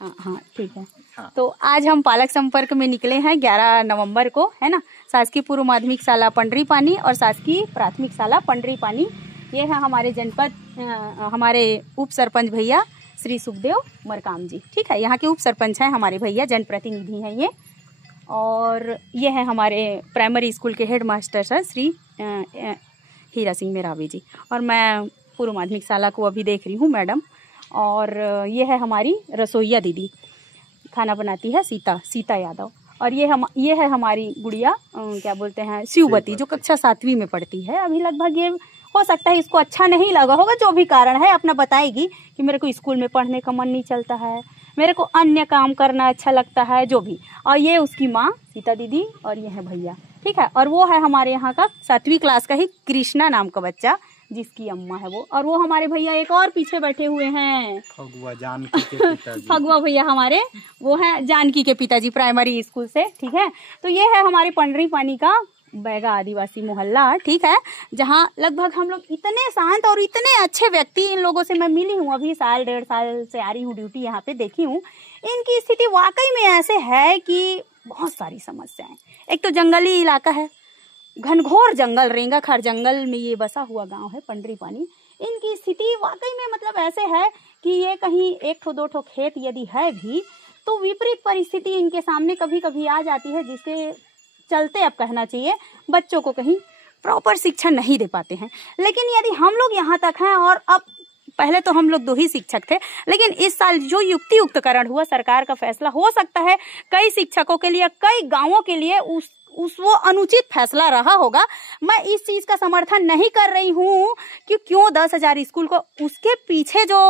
हाँ हाँ ठीक है। हाँ। तो आज हम पालक संपर्क में निकले हैं 11 नवंबर को, है ना। शासकीय पूर्व माध्यमिक शाला पंडरी पानी और शासकीय प्राथमिक शाला पंडरी पानी, ये है हमारे जनपद हमारे उप सरपंच भैया श्री सुखदेव मरकाम जी, ठीक है। यहाँ के उप सरपंच हैं हमारे भैया, जनप्रतिनिधि हैं ये। और ये है हमारे प्राइमरी स्कूल के head master sir Shri Hira Singh Meravi जी। और मैं पूर्व माध्यमिक शाला को अभी देख रही हूँ मैडम। और ये है हमारी रसोइया दीदी, खाना बनाती है सीता यादव। और ये है हमारी गुड़िया क्या बोलते हैं शिववती, जो कक्षा 7वीं में पढ़ती है अभी। लगभग ये हो सकता है इसको अच्छा नहीं लगा होगा, जो भी कारण है अपना बताएगी कि मेरे को स्कूल में पढ़ने का मन नहीं चलता है, मेरे को अन्य काम करना अच्छा लगता है, जो भी। और ये उसकी माँ सीता दीदी और ये है भैया, ठीक है। और वो है हमारे यहाँ का 7वीं क्लास का ही कृष्णा नाम का बच्चा, जिसकी अम्मा है वो। और वो हमारे भैया एक और पीछे बैठे हुए हैं, फगुआ जानकी के पिताजी। फगुआ भैया हमारे वो हैं जानकी के पिताजी, प्राइमरी स्कूल से, ठीक है। तो ये है हमारे पंडरी पानी का बैगा आदिवासी मोहल्ला, ठीक है, जहाँ लगभग हम लोग इतने शांत और इतने अच्छे व्यक्ति इन लोगों से मैं मिली हूँ। अभी 1.5 साल से आ रही हूँ ड्यूटी यहाँ पे, देखी हूँ इनकी स्थिति वाकई में ऐसे है कि बहुत सारी समस्याएं। एक तो जंगली इलाका है, घनघोर जंगल, रेंगाखार जंगल में ये बसा हुआ गांव है पंडरी पानी। इनकी स्थिति वाकई में मतलब ऐसे है कि ये कहीं 1-2 खेत यदि है भी तो विपरीत परिस्थिति इनके सामने कभी कभी आ जाती है, जिसके चलते अब कहना चाहिए बच्चों को कहीं प्रॉपर शिक्षा नहीं दे पाते हैं। लेकिन यदि हम लोग यहाँ तक हैं, और अब पहले तो हम लोग 2 ही शिक्षक थे, लेकिन इस साल जो युक्तियुक्तकरण हुआ, सरकार का फैसला, हो सकता है कई शिक्षकों के लिए, कई गांवों के लिए वो अनुचित फैसला रहा होगा। मैं इस चीज का समर्थन नहीं कर रही हूँ कि क्यों 10,000 स्कूल को, उसके पीछे जो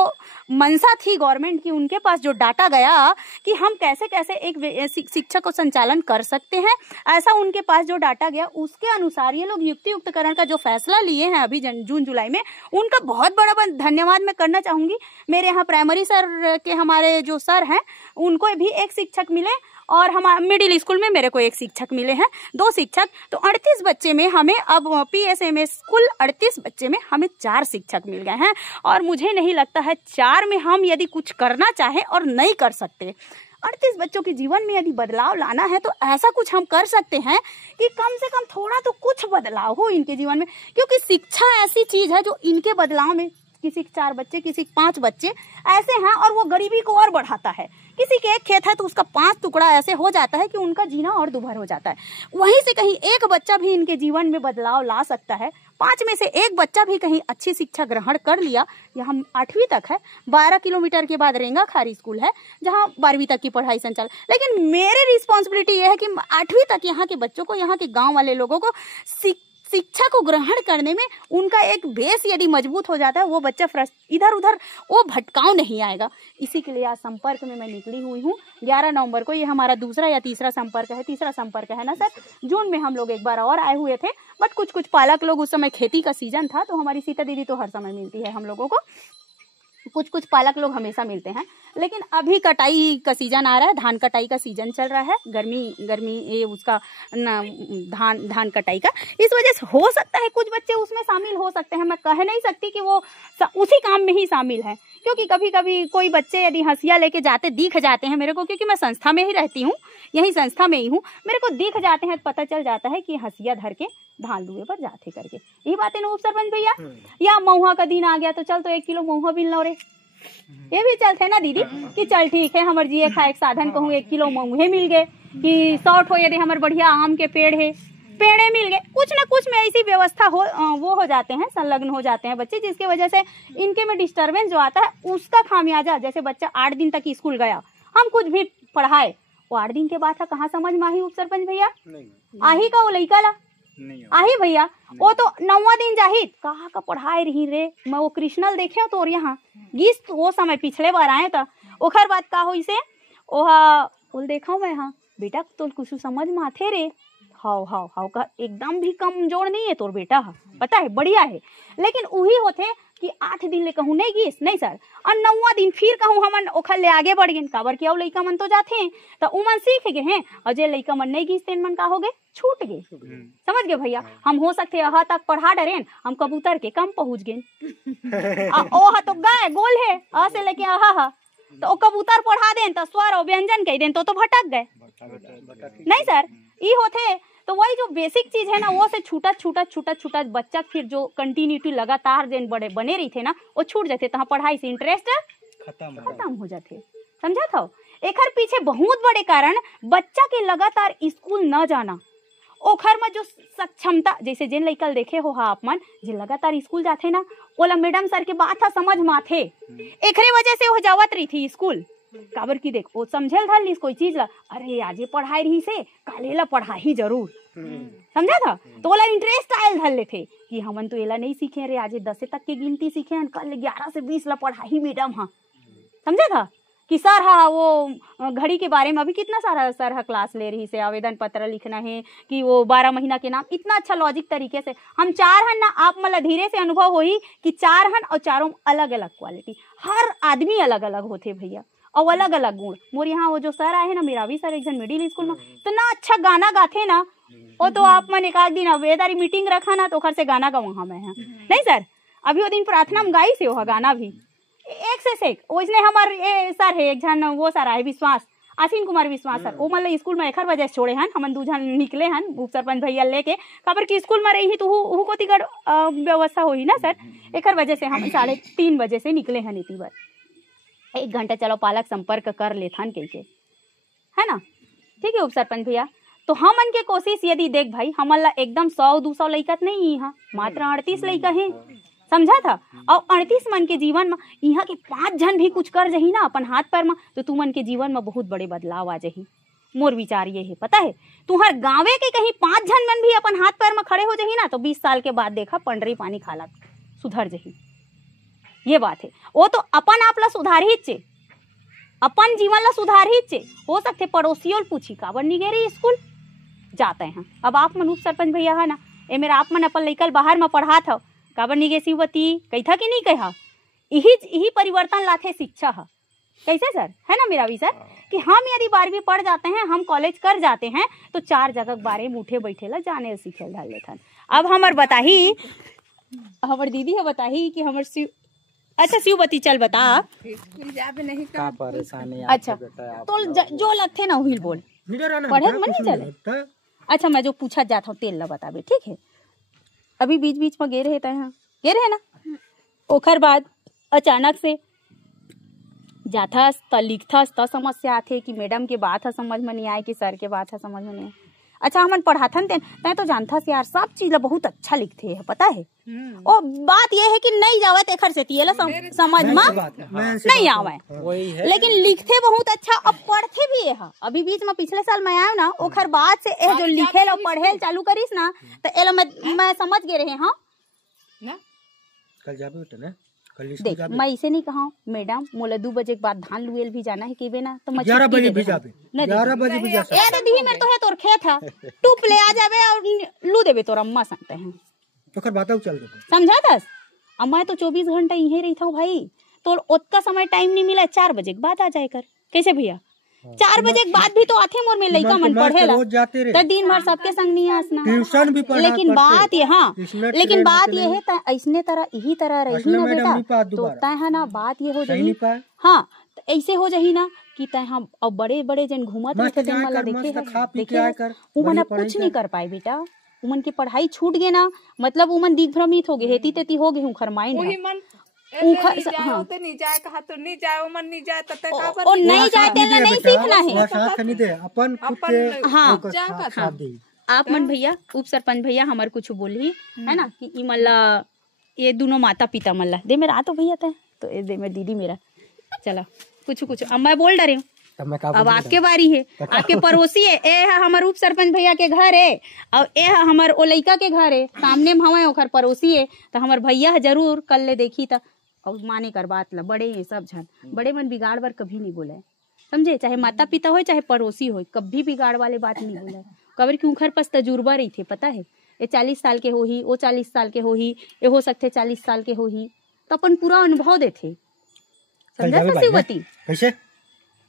मंशा थी गवर्नमेंट की, उनके पास जो डाटा गया कि हम कैसे कैसे एक शिक्षा को संचालन कर सकते हैं, ऐसा उनके पास जो डाटा गया उसके अनुसार ये लोग युक्तियुक्तकरण का जो फैसला लिए हैं अभी जून जुलाई में, उनका बहुत बड़ा धन्यवाद मैं करना चाहूंगी। मेरे यहाँ प्राइमरी सर के हमारे जो सर हैं उनको भी एक शिक्षक मिले, और हमारे मिडिल स्कूल में मेरे को एक शिक्षक मिले हैं, 2 शिक्षक। तो 38 बच्चे में हमें अब PSMS कुल 38 बच्चे में हमें 4 शिक्षक मिल गए हैं। और मुझे नहीं लगता है 4 में हम यदि कुछ करना चाहें और नहीं कर सकते। 38 बच्चों के जीवन में यदि बदलाव लाना है तो ऐसा कुछ हम कर सकते हैं कि कम से कम थोड़ा तो कुछ बदलाव हो इनके जीवन में। क्योंकि शिक्षा ऐसी चीज है जो इनके बदलाव में, किसी के 4 बच्चे, किसी के 5 बच्चे ऐसे हैं, और वो गरीबी को और बढ़ाता है। किसी के एक खेत है तो उसका 5 टुकड़ा ऐसे हो जाता है कि उनका जीना और दुभर हो जाता है। वहीं से कहीं एक बच्चा भी इनके जीवन में बदलाव ला सकता है। 5 में से एक बच्चा भी कहीं अच्छी शिक्षा ग्रहण कर लिया, यहाँ 8वीं तक है, 12 किलोमीटर के बाद रेंगाखार स्कूल है जहाँ 12वीं तक की पढ़ाई संचालन। लेकिन मेरी रिस्पॉन्सिबिलिटी ये है कि 8वीं तक यहाँ के बच्चों को, यहाँ के गाँव वाले लोगों को शिक्षा को ग्रहण करने में उनका एक बेस यदि मजबूत हो जाता है, वो बच्चा इधर उधर वो भटकाव नहीं आएगा। इसी के लिए आज संपर्क में मैं निकली हुई हूँ 11 नवंबर को। ये हमारा 2रा या 3रा संपर्क है, 3रा संपर्क है ना सर। जून में हम लोग एक बार और आए हुए थे, बट कुछ पालक लोग, उस समय खेती का सीजन था, तो हमारी सीता दीदी तो हर समय मिलती है हम लोगों को, कुछ पालक लोग हमेशा मिलते हैं। लेकिन अभी कटाई का सीजन आ रहा है, धान कटाई का सीजन चल रहा है, गर्मी ये उसका धान कटाई का, इस वजह से हो सकता है कुछ बच्चे उसमें शामिल हो सकते हैं। मैं कह नहीं सकती कि वो उसी काम में ही शामिल है, क्योंकि कभी कभी कोई बच्चे यदि हंसिया लेके जाते दिख जाते हैं मेरे को, क्योंकि मैं संस्था में ही रहती हूँ, यही संस्था में ही हूँ, मेरे को दिख जाते हैं, पता चल जाता है कि हंसिया धर के धान लुए पर जाते करके। यही बात है ना उप सरपंच भैया। या महुआ का दिन आ गया तो चल तो 1 किलो महुआ बिल लो रे, ये भी चलते ना दीदी कि चल ठीक है हमर जिए खाए साधन कहूँ 1 किलो महुए मिल गए, कि 100 ठो यदि हमारे बढ़िया आम के पेड़े मिल गए, कुछ ना कुछ में ऐसी व्यवस्था वो हो जाते हैं, संलग्न हो जाते हैं बच्चे, जिसके वजह से इनके में डिस्टर्बेंस जो आता है उसका खामियाजा। जैसे बच्चा 8 दिन तक स्कूल गया, हम कुछ भी पढ़ाए, वो 8 दिन के बाद था कहाँ समझ में आही उप सरपंच भैया, आही का वो लइका ला आही भैया, वो तो 9वां दिन जाहिद कहा का पढ़ाई रही रे। मैं वो कृष्णल देखे तो यहाँ गीस वो समय पिछले बार आए था, ओखर बात का हो इसे ओहा बोल देखा मैं, हाँ बेटा तो कुछ समझ में आते रे, हाउ का एकदम भी कमजोर नहीं है तोर बेटा, पता है बढ़िया है। लेकिन वही होते कि 8 दिन ले कहूँ नहीं गीस नहीं सर, और 9वां दिन फिर कहूँ हमन ओखर ले आगे बढ़ गए, काबर किया लइका मन तो जाते हैं तो उमन सीख गए हैं, और जे लइका मन नहीं गीस तेन मन का हो गए छूट गए। समझ गए भैया, हम हो सकते यहाँ तक पढ़ा डरेन, हम कबूतर के कम पहुंच गए, ओहा तो गए गोल है आ से लेके आहा, तो ओ कबूतर पढ़ा दें तो स्वर और व्यंजन कह दें तो भटक गए नहीं सर, ई होते। तो वही जो बेसिक चीज है ना वो से छूटा बच्चा फिर जो कंटिन्यूटी लगातार जेन बड़े बने रही थे ना वो छूट जाते, तो पढ़ाई से इंटरेस्ट खत्म हो जाते। समझा था? एकर पीछे बहुत बड़े कारण बच्चा के लगातार स्कूल न जाना, ओखर में जो सक्षमता, जैसे जिन लइकल देखे हो आप मन जे लगातार स्कूल जाते ना ओला मैडम सर के बात समझ माथे, एकरे वजह से वो जावत रही थी स्कूल। काबर की देख वो समझल धल ली कोई चीज ला, अरे आजे पढ़ाई रही से काले ला पढ़ाई जरूर, समझा था? तो ओला इंटरेस्ट आयल धल ले थे कि हमन तो एला नहीं सीखे रे, आजे 10 तक के गिनती सीखे, कल 11 से 20 ला पढ़ाई मैडम। हाँ समझा था कि सर हाँ वो घड़ी के बारे में अभी कितना सारा सर हाँ क्लास ले रही से, आवेदन पत्र लिखना है कि वो 12 महीना के नाम, इतना अच्छा लॉजिक तरीके से हम 4 हन ना, आप मतलब धीरे से अनुभव होई कि 4 हन और चारों अलग अलग क्वालिटी, हर आदमी अलग अलग होते भैया और अलग अलग गुण। मोर यहाँ वो जो सर आए ना मेरा भी सर एक जन मिडिल स्कूल में इतना अच्छा गाना गाते ना, वो तो आप मन एक आध दिन अवेदारी मीटिंग रखा ना तो घर से गाना गाऊंगा मैं नहीं सर, अभी वो दिन प्रार्थना में गाई से वो गाना भी एक से एक। उसने हमारे सर है एक जन वो सर आए विश्वास, आसीन कुमार विश्वास सर, वो मतलब स्कूल में एकर वजह से छोड़े हन, हम 2 जन निकले हन उप सरपंच भैया लेके, खबर की स्कूल में रही तो हु को तिगड़ व्यवस्था हुई ना सर, एकर वजह से हम 3:30 बजे से निकले हन, इतनी बार 1 घंटा चलो पालक संपर्क कर लेथन के है ना। ठीक है उप सरपंच भैया, तो हमन के कोशिश यदि देख भाई हमन ला एकदम 100-200 लइकत नहीं यहाँ, मात्र 38 लइका है, समझा था? और 38 मन के जीवन में यहाँ के 5 जन भी कुछ कर जही ना अपन हाथ पैर में, तो तू मन के जीवन में बहुत बड़े बदलाव आ जही। मोर विचार ये है पता है, तुम्हार गाँवे के कहीं 5 जन मन भी अपन हाथ पैर में खड़े हो जही ना तो 20 साल के बाद देखा पंडरी पानी खाला सुधर जही। ये बात है, वो तो अपन आप ला सुधार ही चे, अपन जीवन ला सुधार ही चे। हो सकते पड़ोसियों पूछी काबर नहीं गए स्कूल जाते हैं। अब आप मन उप सरपंच भैया है ना, ए मेरा आप मन अपन लइकल बाहर में पढ़ा था, काबर नहीं गए शिवती कही था कि नहीं कहा, यही परिवर्तन लाते शिक्षा है। कैसे सर, है ना मेरा भी सर कि हम यदि 12वीं पढ़ जाते हैं, हम कॉलेज कर जाते हैं तो 4 जगह के बारे में उठे बैठे ला जाने सीखे डाल लेते। अब हमार बताही हमार दीदी है बताही कि हमार अच्छा शिववती चल बता नहीं का परेशानी। अच्छा तो जो लगते ना वही बोल, पढ़े मन नहीं चले। अच्छा मैं जो पूछा जाता हूँ तेल ला बताबे, ठीक है? अभी बीच बीच में गे रहे गे रहे ना, ओखर बाद अचानक से जाथस त लिखथस त समस्या आथे कि मैडम के बात है समझ में नहीं आए कि सर के बात है समझ में नहीं आए। अच्छा हमन पढ़ाथन तै तो जानथस यार सब चीज ला बहुत अच्छा लिखते है पता है। और बात ये है कि नहीं जावे तेखर से तिये ला समझ में नहीं आवे, लेकिन लिखते बहुत अच्छा और पढ़ते भी है। अभी बीच में पिछले साल मैं आया ना, ओखर बाद से ए जो लिखे ला पढ़े चालू करीस ना तो एला मैं समझ गए रहे। हाँ कल जाबे ना, देख मैं इसे नहीं कहा मैडम मोला 2 बजे के बाद धान लुएल भी जाना है केबे ना तो मैं 11 बजे भी जाबे, 11 बजे भी जा सकते। ए तो दी मेरे तो है तोर खेत है, टूप ले आ जाबे और लू देबे तोर अम्मा सकते हैं तो कर बात चल देबे, समझा दस। अम्मा तो 24 घंटा यहीं रही था भाई, तो उतना समय टाइम नहीं मिला, 4 बजे के बाद आ जाए कर। कैसे भैया 4 बजे के बाद भी तो आते मोर में लइका मन पढ़ेला तो दिन भर सबके संग नहीं आसना, ट्यूशन भी पढ़ा। लेकिन बात ये हाँ लेकिन बात ये है ऐसने तरह यही तरह रही ना बेटा तो तय है ना, बात ये हो जाही हाँ ऐसे हो जाही ना कि तय हाँ अब बड़े बड़े जन घूमत रहते जन वाला देखे उमन कुछ नहीं कर पाए बेटा, उमन की पढ़ाई छूट गए ना, मतलब उमन दिग्भ्रमित हो गए, हेती तेती हो गए उखर माइंड हाँ नहीं जाए कहा तो नहीं जाए मन नहीं जाए तो नहीं जाए तेला नहीं सीखना है साथ नहीं दे अपन हाँ आप मन भैया उप सरपंच भैया हमार कुछ बोली है ना कि ई मल्ला ये दोनों माता पिता मल्ला दे मेरा आ तो भैया था तो ये दे मेरी दीदी मेरा चला कुछ अब मैं बोल डरे हूँ। अब आपके बारी है, आपके पड़ोसी है, ए है हमार उप सरपंच भैया के घर है और ए है हमार ओ लइका के घर है, सामने में हवा ओखर पड़ोसी है तो हमार भैया जरूर कल ले देखी था और माने कर बात ला बड़े हैं सब झन, बड़े मन बिगाड़ बार कभी नहीं बोला है समझे, चाहे माता पिता हो चाहे पड़ोसी हो, कभी बिगाड़ वाले बात नहीं बोला है। कबर क्यों घर पास तजुर्बा रही थे पता है, ये 40 साल के हो ही वो 40 साल के हो ही ये हो सकते 40 साल के हो ही, तो अपन पूरा अनुभव देते समझा शिववती। कैसे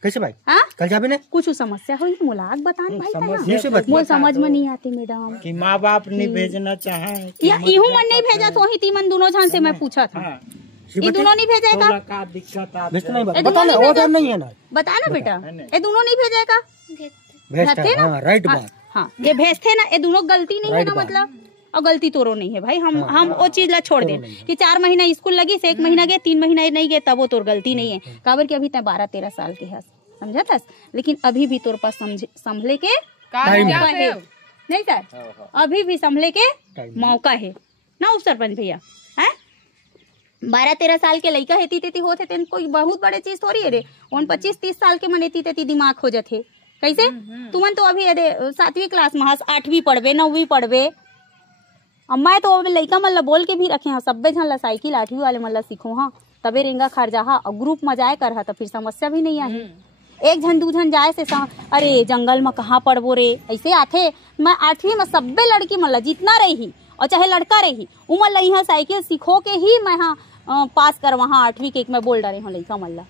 कैसे भाई हाँ कल जाबे ने कुछ समस्या हुई मुलाक बताने भाई मोल समझ में नहीं आती मैडम कि माँ बाप नहीं भेजना चाहे या इहू मन नहीं भेजा तो ही तीमन दोनों झन से मैं पूछा था ये दोनों नहीं भेजेगा? भेजते नहीं बता ना, ऑर्डर नहीं है ना, बता ना बेटा, ये दोनों नहीं भेजेगा? भेजते हैं। हाँ, राइट बात। हाँ, ये भेजते ना, ये दोनों गलती नहीं है ना, मतलब और गलती तोरो नहीं है भाई। हम वो चीज ला छोड़ दे कि 4 महीना स्कूल लगी से 1 महीना गए 3 महीना नहीं गए, तब वो तोर गलती नहीं है। काबर कि अभी तक 12-13 साल के है, समझा था? लेकिन अभी भी तोर पास संभले के मौका है नहीं सर, अभी भी संभले के मौका है ना उप सरपंच भैया। है 12-13 साल के लड़का हेती तेती होते थे, कोई बहुत बड़े चीज थोड़ी है रे। 25-30 साल के मन एती तेती दिमाग हो जाते कैसे? तुमन तो अभी 7वीं क्लास में 8वीं पढ़बे 9वीं पढ़बे। मैं तो लड़का मन ला बोल के भी रखे हाँ, सब्बे झन ला साइकिल 8वीं वाले मन ला सीखो हाँ, तबे रेंगा खर्जा हा और ग्रुप में जाए कर हा, तो फिर समस्या भी नहीं आई। एक झन 2 झन जाए से अरे जंगल में कहाँ पढ़बो रे ऐसे आथे। मैं 8वीं में सब्बे लड़की मन ला जितना रही और चाहे लड़का रही उमन ला यहाँ साइकिल सीखो के ही मैं हाँ पास कर वहाँ 8वीं के मैं बोल डरे हूँ लड़का मन ला,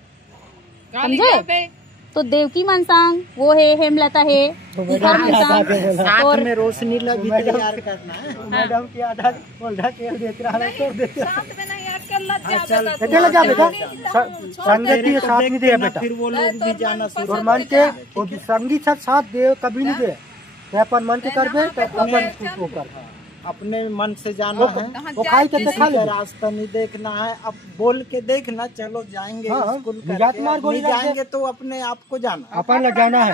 समझे? तो देवकी मन संग वो है, हेमलता है, साथ में रोशनी लगी तैयार करना है। मैडम की आधा बोल रहा तेल देख रहा है, तो देख रहा साथ में नहीं यार कर लग जा चल बेटा लग जा बेटा, संगति के साथ नहीं दे बेटा, फिर वो लोग भी जाना शुरू और मन के वो संगी साथ दे कभी नहीं दे, अपन मन के कर दे तो अपन वो कर, अपने मन से जाना है, वो खाई तो खा ले, रास्ता नहीं देखना है। अब बोल के देखना, चलो जाएंगे स्कूल नहीं जाएंगे तो अपने आप को जाना, अपन लग जाना है।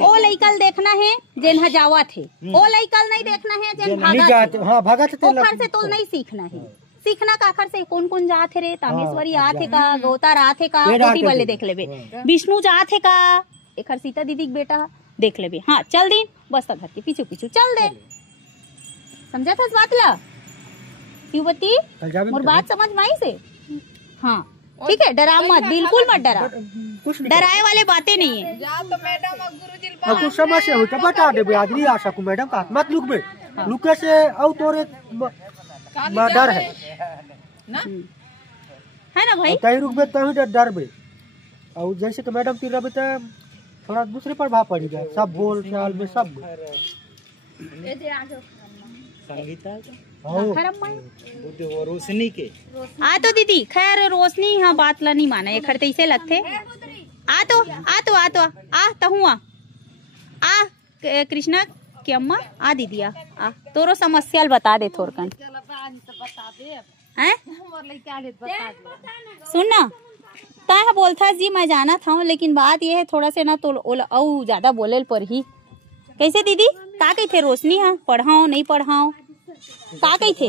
ओ लइकल देखना है जेन हा जावा थे, ओ लइकल नहीं देखना है जेन भागा थे। हाँ भागा थे, ओखर से तो नहीं सीखना है। सीखना काखर से कौन कौन जाते रे, तामेश्वरी आथे का, गौता आथे का, गोटी वाले देख लेबे, विष्णु जाथे का, एक सीता दीदी के बेटा देख लेबे। हाँ चल दिन बस घर के पीछू पीछू चल दे, समझा था इस बात ला शिवती? और बात समझ में आई से? हाँ ठीक है, डरा मत, बिल्कुल मत डरा, डराए वाले बातें नहीं है। जा तो मैडम और गुरुजी कुछ समस्या हो तो बता दे आदमी आ सकूं मैडम का मत लुक बे, लुके से औ तोरे डर है ना, है ना भाई? कहीं रुक बे तभी डर बे, और जैसे कि मैडम की रबे तो थोड़ा दूसरे प्रभाव पड़ेगा, सब बोल चाल में सब संगीता खरम रोशनी के आ तो दीदी खैर रोशनी हाँ बात ला नहीं माना, ये खरते इसे लगते आ तो तहुआ आ कृष्णा की अम्मा आ दीदी आ तोरो समस्या बता दे थोरकन हैं। सुन ना ता बोलता जी मैं जाना था, लेकिन बात ये है थोड़ा से ना तो ज्यादा बोले पर ही कैसे दीदी का कही थे रोशनी हाँ पढ़ाओ नहीं पढ़ाओ का कही थे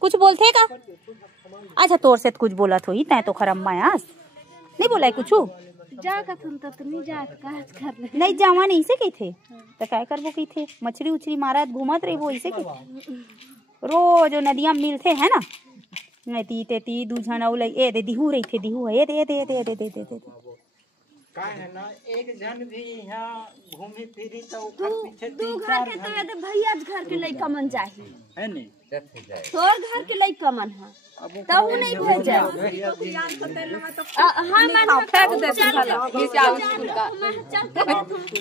कुछ बोलते का? अच्छा तोर से कुछ बोला तो ही तै तो खरम मायास नहीं बोला कुछ नहीं जावा नहीं से कही थे तो क्या करबो कही थे, मछली उछली मारत घूमत रही वो ऐसे रोज नदिया मिलते है ना, नहीं ती 2 झन ए दे दिहू रही थे, दिहू है दे दे दे दे दे दे दे का है ना, एक जन भी यहाँ घूमी फिरी तो पीछे 3-4 तो भैया घर के लइका मन जाही है नहीं, तोर घर के लइका मन है तब नहीं भेजे। हाँ मैं फेंक दे साला ये जाओ स्कूल का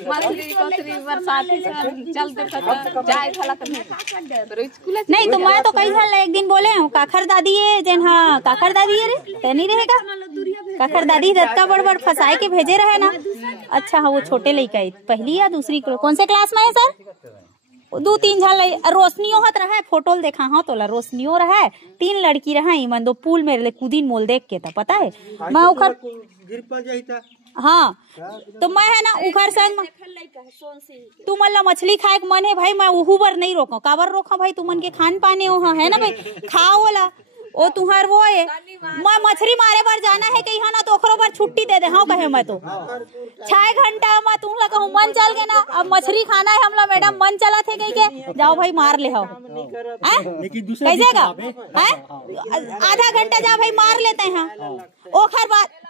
मछली कचरी बरसाती से चल दे तो जाए साला तो स्कूल नहीं तो मैं तो कई साल एक दिन बोले हूँ काखर दादी है जेन हाँ काखर दादी है रे ते नहीं रहेगा काखर दादी दत्ता बड़ फंसाए के भेजे रहे ना। अच्छा हाँ वो छोटे लड़का है, पहली या दूसरी कौन से क्लास में है सर? 2-3 झन रोशनियों हत रहा फोटो देखा हाँ तोला रोशनियों रहा 3 लड़की रहा मन दो पुल मेरे कूदिन मोल देख के था पता है मैं उखर हाँ तो मैं है ना उखर संग तू मन ला मछली खाए के मन है भाई, मैं उहू बर नहीं रोका काबर रोका भाई, तू मन के खान पाने हो है ना भाई खाओ वाला ओ तुहार वो है, मैं मछली मारे बार जाना है कहीं ना तो ओकरो बार छुट्टी दे दे हाँ कहे मैं तो 6 घंटा में तुम लोग कहूँ मन चल गए ना अब मछली खाना है हम लोग मैडम मन चला थे कहीं के जाओ भाई मार ले हो कैसे का आधा घंटा जा भाई मार लेते हैं ओखर बात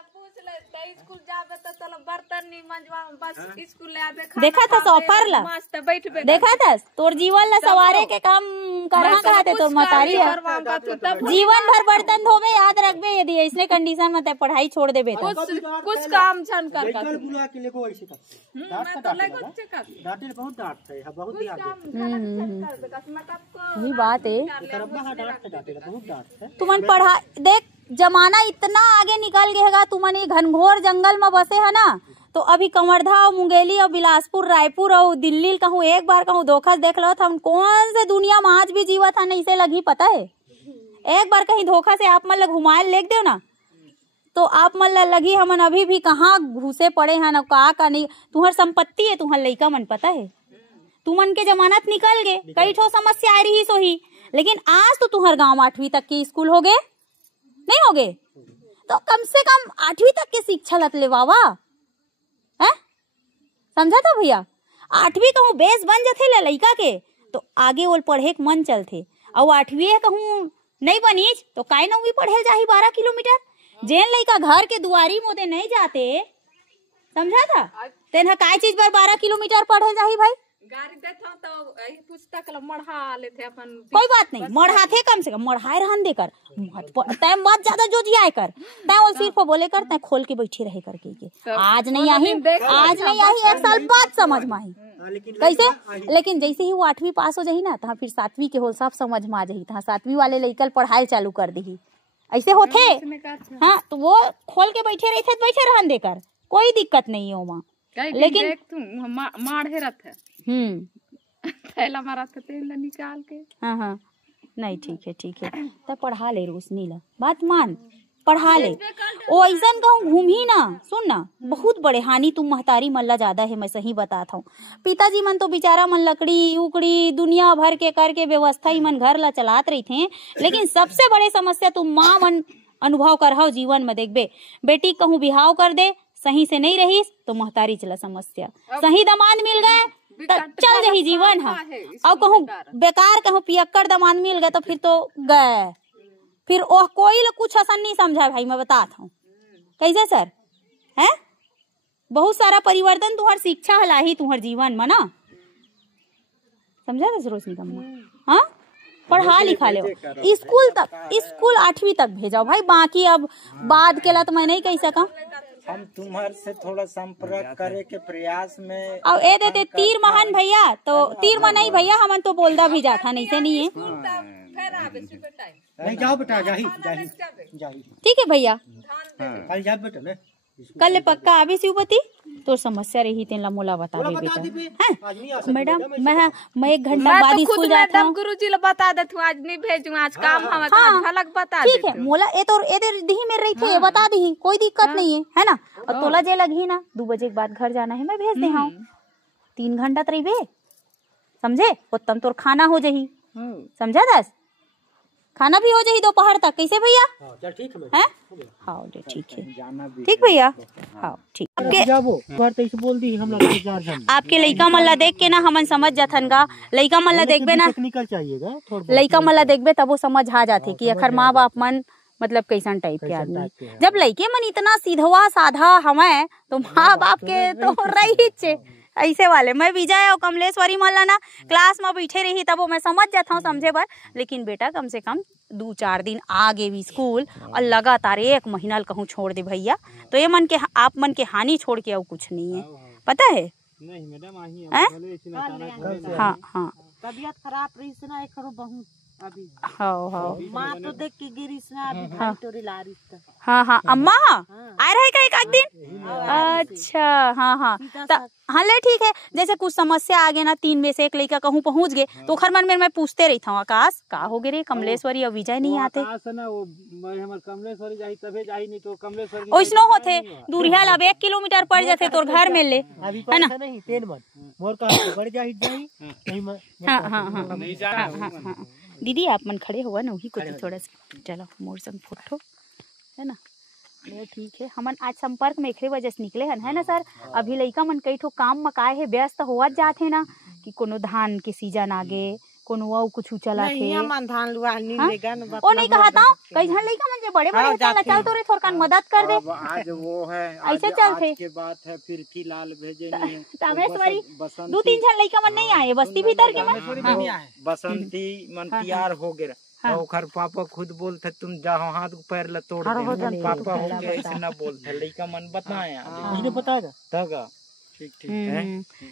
स्कूल जाबे तो चलो बर्तन नहीं मंजवा बस स्कूल ले आबे देखा था ऑफर ला मस्त बैठबे देखा था तोर जीवन ला सवारे के काम करना कहते तोर मतारी जीवन भर बर्तन धोबे याद रखबे, यदि ऐसे कंडीशन में ते पढ़ाई छोड़ देबे तो कुछ काम छन कर बुला के लेको ऐसे कर मैं तो लगो चेक डांटे बहुत डांटते है बहुत ही यही बात है बहुत डांटते तुमन पढ़ा देख जमाना इतना आगे निकल गया, तुमन ये घनघोर जंगल में बसे है ना, तो अभी कंवरधा और मुंगेली और बिलासपुर रायपुर और दिल्ली कहूँ एक बार कहूँ धोखा देख लो हम कौन से दुनिया में आज भी जीवा था नहीं से लगी पता है। एक बार कहीं धोखा से आप मतलब घुमाए लेग दो ना तो आप मतलब लगी हमन अभी भी कहाँ घुसे पड़े हैं ना का नहीं। तुम्हार संपत्ति है तुम्हार लइका मन पता है, तुमन के जमानत निकल गए, कई ठो समस्या आ रही सो ही, लेकिन आज तो तुम्हार गांव 8वीं तक की स्कूल हो गए नहीं हो गए, तो कम से कम 8वीं तक की शिक्षा लत ले बाबा है, समझा था भैया। 8वीं कहूँ बेस बन जाते ले लइका के तो आगे वो पढ़े के मन चलते, और 8वीं कहूँ नहीं बनीच तो काय 9वीं पढ़े जाही 12 किलोमीटर। जेन लइका घर के दुआरी मोदे नहीं जाते, समझा था, तेन काय चीज पर 12 किलोमीटर पढ़े जाही भाई। गाड़ी देता तो पुस्तक मढ़ा लेते अपन, कोई बात नहीं मढ़ा थे, कम से कम मढ़ाए रहन दे कर, तय मत ज्यादा जो जियाए कर, तय वो सिर्फ बोले कर, तय खोल के बैठे रहे कर के आज नहीं आई, आज नहीं आई, 1 साल बाद समझ में आई कैसे। लेकिन जैसे ही वो 8वीं पास हो जाही ना तो फिर 7वीं के हो सब समझ में आ जाही, तो 7वीं वाले लइकल पढ़ाई चालू कर दी, ऐसे होते। हाँ तो वो खोल के बैठे रहे थे, बैठे रहन देकर कोई दिक्कत नहीं है वहाँ। लेकिन माढ़े रथ थैला मारा था तेल निकाल के। हाँ हाँ नहीं ठीक है तब पढ़ा ले रोशनी ला, बात मान पढ़ा ले। ओ ऐसा कहूँ घूमी ना, सुन ना, बहुत बड़े हानि तुम महतारी मन ला ज्यादा है, मैं सही बताता हूँ। पिताजी मन तो बेचारा मन लकड़ी उकड़ी दुनिया भर के करके व्यवस्था ही मन घर ला चलात रही थे, लेकिन सबसे बड़े समस्या तुम माँ मन अनुभव कर हो जीवन में। देखबे बेटी कहूँ बिहाव कर दे, सही से नहीं रही तो महतारी चला समस्या, सही दामाद मिल गए चल जही जीवन है, और कहूँ बेकार कहूँ पियक्कर दामाद मिल गए तो फिर तो गए, फिर ओह कोई कुछ आसान नहीं समझा भाई, मैं बताता हूँ कैसे सर है। बहुत सारा परिवर्तन तुम्हार शिक्षा हलाही तुम्हार जीवन में ना, समझा था रोशनी कम्मा। हाँ पढ़ा लिखा ले स्कूल तक, स्कूल 8वीं तक भेजाओ भाई, बाकी अब बाद के ला तो मैं नहीं कह सका। हम तुम्हारे से थोड़ा संपर्क करे के प्रयास में और ए देते तीर महान भैया, तो तीर में नहीं भैया हमन तो बोलदा भी जाता नहीं से नहीं है। नहीं जाओ बेटा, जाही ठीक है भैया, कल जा बेटा कल ले पक्का आवे शिवपति, तो समस्या रही तेला मोला बता दे बेटा। है मैडम मैं 1 घंटा बाद स्कूल जाता हूँ, गुरुजी ला बता दे तू आज नहीं भेजूं, आज काम हम झलक बता दे। ठीक है मोला ए तो ए दी में रही थे, बता दी कोई दिक्कत नहीं है ना। और तोला जे लगी ना 2 बजे के बाद घर जाना है, मैं भेज दे हाँ 3 घंटा तो रही समझे, उत्तम तोर खाना हो जाही, समझा दस खाना भी हो जाही दोपहर तक, कैसे भैया चल ठीक है। हाँ ठीक है ठीक भैया, हाँ ठीक। आपके लइका मन ला देख के ना हमन समझ जाथन गा, लइका मन ला देखबे ना, टेक्निकल चाहिएगा, लइका मन ला देखबे तब वो समझ आ जाथे कि अखर माँ बाप मन मतलब कैसन टाइप के आदमी। जब लइके मन इतना सीधवा साधा हमें तो माँ बाप के तो रही छे ऐसे वाले। मैं विजय और कमलेश्वरी मन ला ना क्लास में बैठे रही तब वो मैं समझ जाता हूँ समझे बर, लेकिन बेटा कम से कम 2-4 दिन आगे भी स्कूल और लगातार 1 महीना कहूँ छोड़ दे भैया, तो ये मन के आप मन के हानि छोड़ के और कुछ नहीं है, पता है। नहीं मैडम हाँ हाँ तबियत खराब रही से ना एक बहुत अभी हाँ माँ तो देख के गिरी से ना अभी फैक्टरी ला रही थी। हाँ अम्मा आ रहे का एक दिन, अच्छा हाँ हाँ ले ठीक है। जैसे कुछ समस्या आ गए ना 3 में से 1 लड़का कहूँ पहुँच गए तो खर मन में मैं पूछते रही था आकाश का हो गए रे, कमलेश्वरी और विजय नहीं आते, ओइसनो होते दूरिया लब 1 किलोमीटर पड़ जाते तोर घर में ले, है ना। हाँ दीदी आप मन खड़े हुआ ना वही को थोड़ा सा चलो मोर संग फोटो है ना, ठीक है। हमन आज संपर्क में एकरे वजह से निकले हन, है ना सर। अभी लइका मन कई ठो काम में काहे है व्यस्त होवत जाथे ना, कि कोनो धान के सीजन आगे कोनो और कुछ चला थे, धान लुआ ओ नहीं कहता हूँ कई झन लइका मन जे बड़े चल तो रे थोड़ा मदद कर दे, आज वो है ऐसे चलते के बात है, फिर फिलहाल भेजेंगे तामेश्वरी 2-3 झन लइका मन नहीं आए बस्ती भीतर के मन, बसंती मन तैयार हो गए ओखर पापा खुद बोलते तुम जाओ हाथ पैर ल तोड़ दे, पापा हो गए ऐसे ना बोलते, लइका मन बताया बताएगा तगा ठीक है।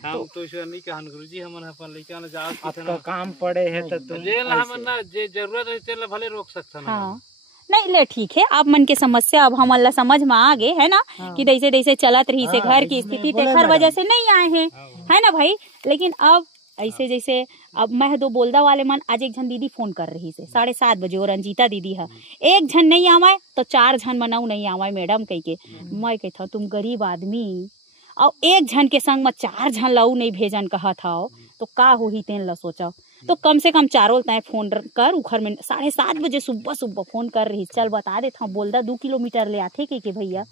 हम तो ईश्वर नहीं कहन गुरुजी हमन अपन लइका न जाओ अब तो काम पड़े है तो तुम जेल हमन ना जे जरूरत है चल भले रोक सकथन। हाँ नहीं ले ठीक है, आप मन के समस्या अब हमला समझ में आ गए है ना कि जैसे जैसे चलत रही से घर की स्थिति तेखर वजह से नहीं आए हैं, है ना भाई। लेकिन अब ऐसे जैसे अब मैं दो बोलदा वाले मन आज एक जन दीदी फोन कर रही से 7:30 बजे और रंजीता दीदी है, एक जन नहीं आवाए तो 4 जन मनाऊ नहीं आवाए मैडम कह के। मैं कहता तुम गरीब आदमी और एक जन के संग में 4 जन लाऊ नहीं भेजन कहा था तो का हो ही तेन ला सोचा। तो कम से कम चारों तय फोन कर उखर में 7:30 बजे सुबह फोन कर रही, चल बता देता बोलदा 2 किलोमीटर ले आते के भैया।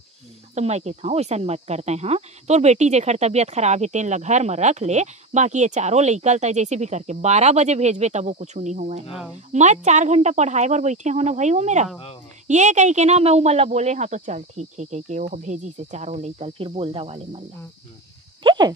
तो मैं कहता हूँ वैसा मत करते हैं, तोर बेटी जेखर तबियत खराब है तेन ला घर में रख ले, बाकी ये चारों लइकल तय जैसे भी करके 12 बजे भेजबे तब वो कुछ नहीं हुआ। मैं 4 घंटा पढ़ाई पर बैठे हो ना भाई हो मेरा, ये कही के ना मैं मल्ला बोले हाँ तो चल ठीक है कही के वो भेजी से चारों लइकल फिर बोलदा वाले मल्ला ठीक है।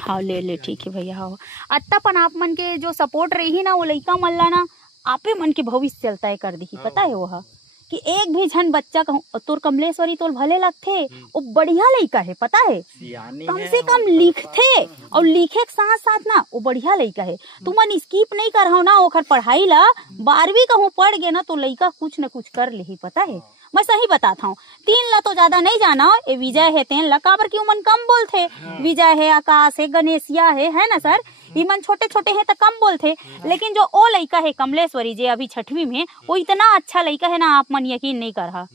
हाँ ले ठीक है भैया। हाँ अत्ता पन आप मन के जो सपोर्ट रही ना वो लइका मल्ला ना आपे मन के भविष्य चलता है कर दी, पता है वो कि एक भी जन बच्चा कहूँ तोर कमलेश्वरी तोर भले लगथे वो बढ़िया लइका है, पता है कम से कम लिखथे और लिखे के साथ साथ ना वो बढ़िया लइका है। तुम मन स्किप नहीं कर हो ना ओखर पढ़ाई ला, 12वीं कहूँ पढ़ गए ना तो लइका कुछ न कुछ कर ले, पता है। मैं सही बताता हूँ, 3 ला तो ज्यादा नहीं जाना, ये विजय है तेन ला काबर क्यों मन कम बोलते, विजय है आकाश है गणेशिया है ना सर, ये मन छोटे छोटे हैं तो कम बोलते। लेकिन जो ओ लइका है कमलेश्वरी जे अभी 6वीं में, वो इतना अच्छा लइका है ना आप मन यकीन नहीं कर रहा।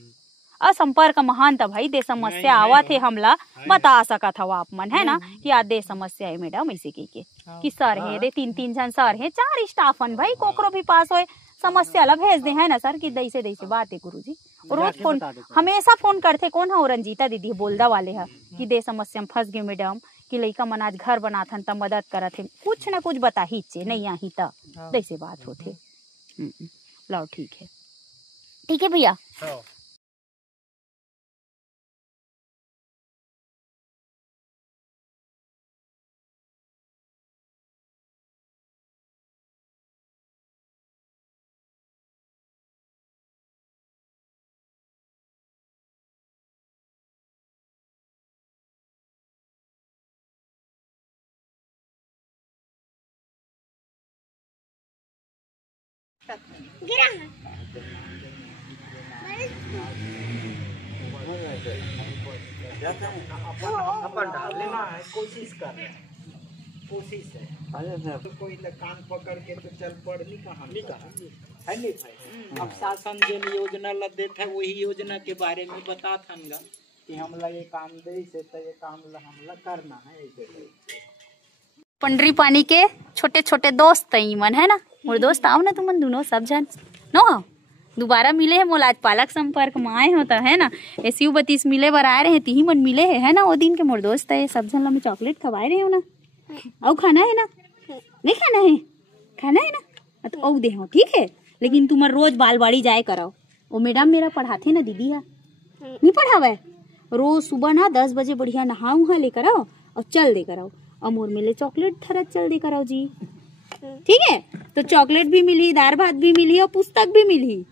असंपर्क महान था भाई, दे समस्या आवा थे हमला बता सका था वो आप मन है ना कि आज दे समस्या है मैडम ऐसे की सर है दे 3 जन सर है 4 स्टाफन भाई कोकरो भी पास हो समस्या ला भेज दे है ना सर कि दैसे दैसे बात है गुरुजी। रोज फोन हमेशा फोन करते कौन है रंजीता दीदी बोलदा वाले है कि दे समस्या में फंस गए मैडम कि लइका मन आज घर बनाथन त मदद करत है, कुछ न कुछ बता ही चे नहीं आही त दैसे बात होते। लो ठीक है भैया। अपन डाल लेना है, कोशिश कर रहे हैं, कोशिश है। कोई कान पकड़ के तो चल पड़ नहीं कहा है नहीं भाई। अब शासन जो योजना ला देता है वही योजना के बारे में बता था कि हमला ये काम दे से तो ये काम ला हमला करना है ऐसे। पंडरी पानी के छोटे छोटे दोस्त मन है ना, मोर दोस्त आओ ना तुम दोनों सब जन नो दोबारा मिले है मोला आज पालक संपर्क में आए होता है ना, ऐसी बतीस मिले बर आए रहे ती मन मिले है ना वो दिन के मोर दोस्त है सब जन ला मैं चॉकलेट खवाए रहे हो ना, और खाना है ना नहीं खाना है ना तो औ दे हो ठीक है। लेकिन तुम रोज बालवाड़ी जाए कराओ, वो मैडम मेरा पढ़ाते ना दीदी है नहीं पढ़ावे, रोज सुबह ना 10 बजे बढ़िया नहा उहा लेकर आओ और चल दे कराओ और मोर मिले चॉकलेट थरत चल दे कराओ जी ठीक है। तो चॉकलेट भी मिली, दाल भात भी मिली और पुस्तक भी मिली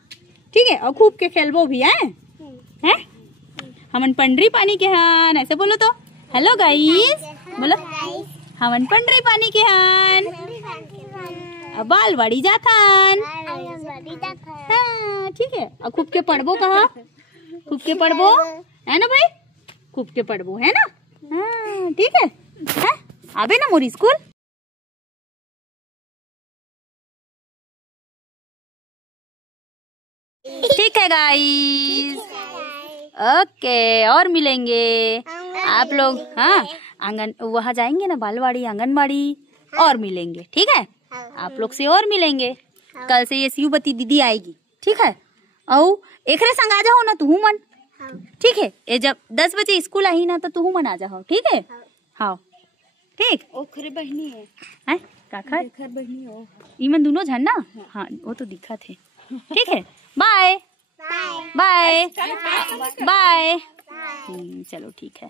ठीक है, और खूब के खेलबो भी है हमन पंडरी पानी के हन ऐसे बोलो तो हेलो गाइस बोलो हमन पंडरी पानी के हन बालवाड़ी जाथन हाँ ठीक है। और खूब के पढ़बो कहा खूब के पढ़बो है ना भाई, खूब के पढ़बो है ना हाँ ठीक है आबे ना मोर स्कूल। ठीक है गाइस ओके और मिलेंगे आप लोग हाँ आंगन वहाँ जाएंगे ना बालवाड़ी आंगनबाड़ी और मिलेंगे ठीक है, आप लोग से और मिलेंगे। कल से ये शिवबती दीदी आएगी ठीक है, और एक रे संग आ जाओ ना तू मन ठीक है। ये जब 10 बजे स्कूल आई ना तो तू मन आ जाओ ठीक है। हाँ ठीक ओखरे बहनी है काखर बहनी हो इमन दोनों झन ना हाँ वो तो दिखा थे ठीक है। बाय बाय बाय चलो ठीक है।